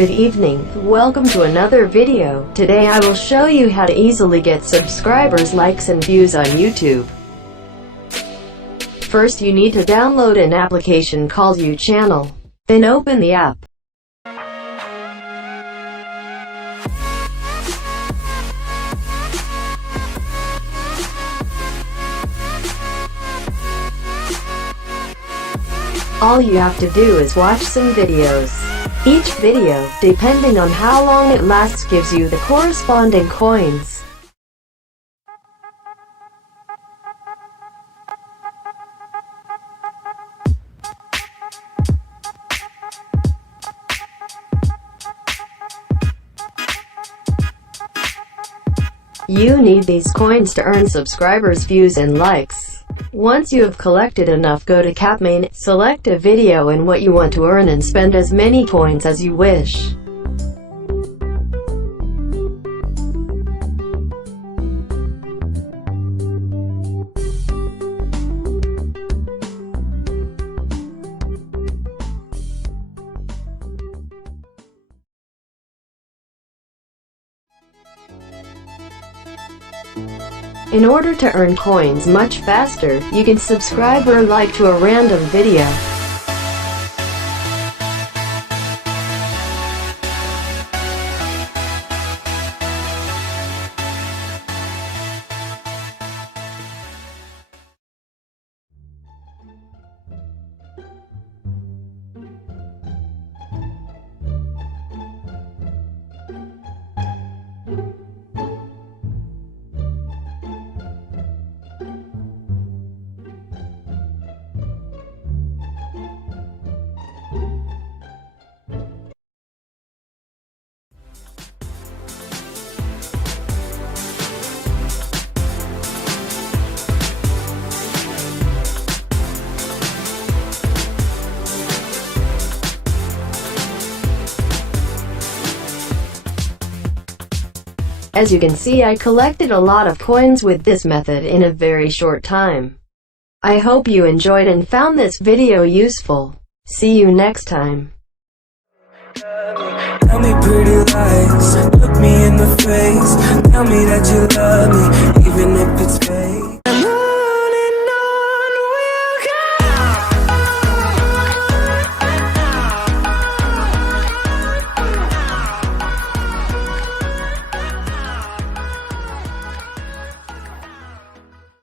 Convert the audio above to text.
Good evening, welcome to another video. Today I will show you how to easily get subscribers, likes and views on YouTube. First you need to download an application called YouTube. Then open the app. All you have to do is watch some videos. Each video, depending on how long it lasts, gives you the corresponding coins. You need these coins to earn subscribers, views and likes. Once you have collected enough, go to Cap Main, select a video and what you want to earn and spend as many coins as you wish. In order to earn coins much faster, you can subscribe or like to a random video. As you can see, I collected a lot of coins with this method in a very short time. I hope you enjoyed and found this video useful. See you next time. Tell me pretty lies, look me in the face, tell me that you love me, even if it's fake.